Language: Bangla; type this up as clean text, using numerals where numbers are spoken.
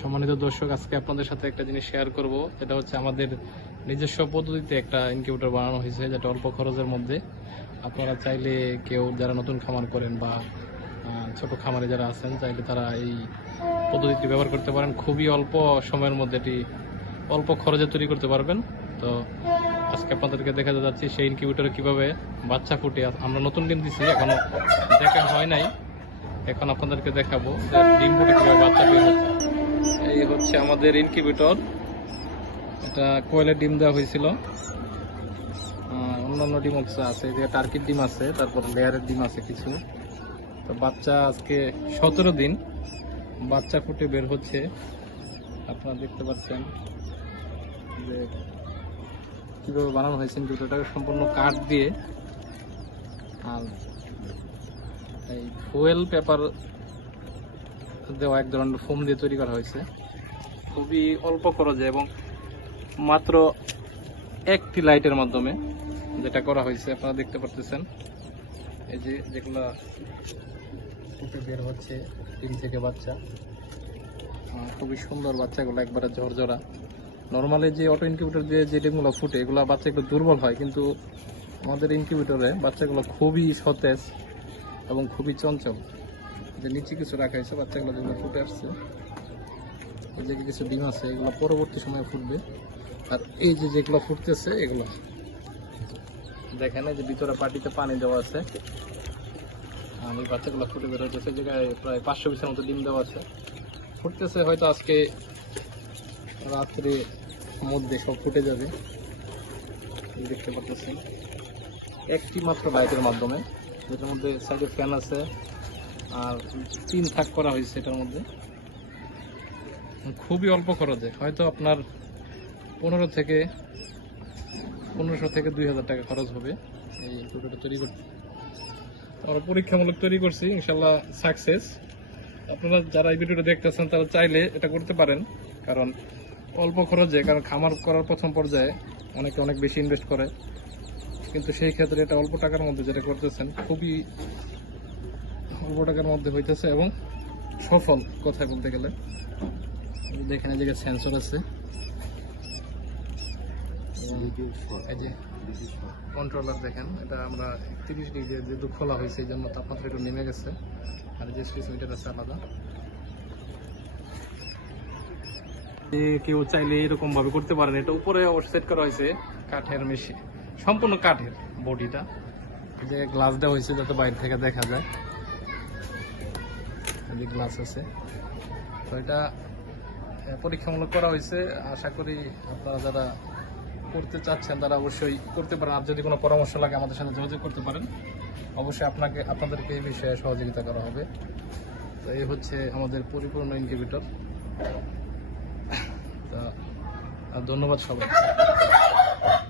সম্মানিত দর্শক, আজকে আপনাদের সাথে একটা জিনিস শেয়ার করব, যেটা হচ্ছে আমাদের নিজস্ব পদ্ধতিতে একটা ইনকিউবেটর বানানো হয়েছে, যেটা অল্প খরচের মধ্যে। আপনারা চাইলে কেউ যারা নতুন খামার করেন বা ছোট খামারে যারা আছেন, চাইলে তারা এই পদ্ধতিটি ব্যবহার করতে পারেন। খুবই অল্প সময়ের মধ্যে এটি অল্প খরচে তৈরি করতে পারবেন। তো আজকে আপনাদেরকে দেখাতে যাচ্ছি সেই ইনকিউবেটরে কিভাবে বাচ্চা ফুটে। আমরা নতুন ডিম দিচ্ছি, এখনো দেখা হয় নাই। এখন আপনাদেরকে দেখাবো যে ডিম ফুটে কিভাবে বাচ্চা বের হচ্ছে। এই হচ্ছে আমাদের ইনকিউবেটর। এটা কোয়েলের ডিম দেওয়া হয়েছিল, অন্যান্য ডিম হচ্ছে আছে, যে টার্কির ডিম আছে, তারপর লেয়ারের ডিম আছে কিছু। তো বাচ্চা আজকে 17 দিন বাচ্চা ফুটে বের হচ্ছে। আপনারা দেখতে পাচ্ছেন যে কিভাবে বানানো হয়েছে ইনকিউবেটরটাকে, সম্পূর্ণ কাঠ দিয়ে আর এই ফুয়েল পেপার দেওয়া এক ধরনের ফোম দিয়ে তৈরি করা হয়েছে। খুবই অল্প খরচে এবং মাত্র একটি লাইটের মাধ্যমে যেটা করা হয়েছে। আপনারা দেখতে পারতেছেন এই যে যেগুলো ফুটে বের হচ্ছে ডিম থেকে বাচ্চা, খুবই সুন্দর বাচ্চাগুলো, একবারে ঝরঝরা। নর্মালি যে অটো ইনকিউবেটর দিয়ে যে ডিমগুলো ফুটে, এগুলো বাচ্চা একটু দুর্বল হয়, কিন্তু আমাদের ইনকিউবেটরে বাচ্চাগুলো খুবই সতেজ এবং খুবই চঞ্চল। যে নিচে কিছু রাখা হয়েছে, বাচ্চাগুলো যেগুলো ফুটে আসছে, এই যে কিছু ডিম আছে, এগুলো পরবর্তী সময়ে ফুটবে। আর এই যে যেগুলো ফুটতেছে, এগুলো দেখেন যে ভিতরে পাটিতে পানি দেওয়া আছে, আমি বাচ্চাগুলো ফুটে বের হচ্ছে। সেই জায়গায় প্রায় 500 পিসের মতো ডিম দেওয়া আছে, ফুটতেছে। হয়তো আজকে রাত্রে মধ্যে সব ফুটে যাবে। দেখতে পাচ্ছেন একটি মাত্র লাইটের মাধ্যমে, যেটার মধ্যে সাইডে ফ্যান আছে আর 3 থাক করা হয়েছে। এটার মধ্যে খুবই অল্প খরচে, হয়তো আপনার 1500 থেকে 2000 টাকা খরচ হবে এই ইনকিউবেটর তৈরি করতে। আমরা পরীক্ষামূলক তৈরি করছি, ইনশাল্লাহ সাকসেস। আপনারা যারা এই ভিডিওটা দেখতেছেন তারা চাইলে এটা করতে পারেন, কারণ অল্প খরচে। কারণ খামার করার প্রথম পর্যায়ে অনেকে অনেক বেশি ইনভেস্ট করে, কিন্তু সেই ক্ষেত্রে এটা অল্প টাকার মধ্যে যেটা করতেছেন, খুবই অল্প টাকার মধ্যে হইতেছে এবং সফল, কথায় বলতে গেলে। দেখেন এই জায়গায় সেন্সর আছে, এই যে কন্ট্রোলার দেখেন। এটা আমরা 30 ডিগ্রি যেহেতু খোলা হয়েছে, এই জন্য তাপমাত্রা একটু নেমে গেছে। আর যে সুইচ মিটার আছে আলাদা। কেউ চাইলে এরকম ভাবে করতে পারেন। এটা উপরে অবশ্য সেট করা হয়েছে কাঠের মেশিন, সম্পূর্ণ কাঠের বডিটা। যে গ্লাস দেওয়া হয়েছে যাতে বাইরে থেকে দেখা যায়, যে গ্লাস আছে। তো এটা পরীক্ষামূলক করা হয়েছে। আশা করি আপনারা যারা করতে চাচ্ছেন তারা অবশ্যই করতে পারেন। আর যদি কোনো পরামর্শ লাগে আমাদের সাথে যোগাযোগ করতে পারেন, অবশ্যই আপনাদেরকে এই বিষয়ে সহযোগিতা করা হবে। তো এই হচ্ছে আমাদের পরিপূর্ণ ইনকিউবেটর। ধন্যবাদ সবাই।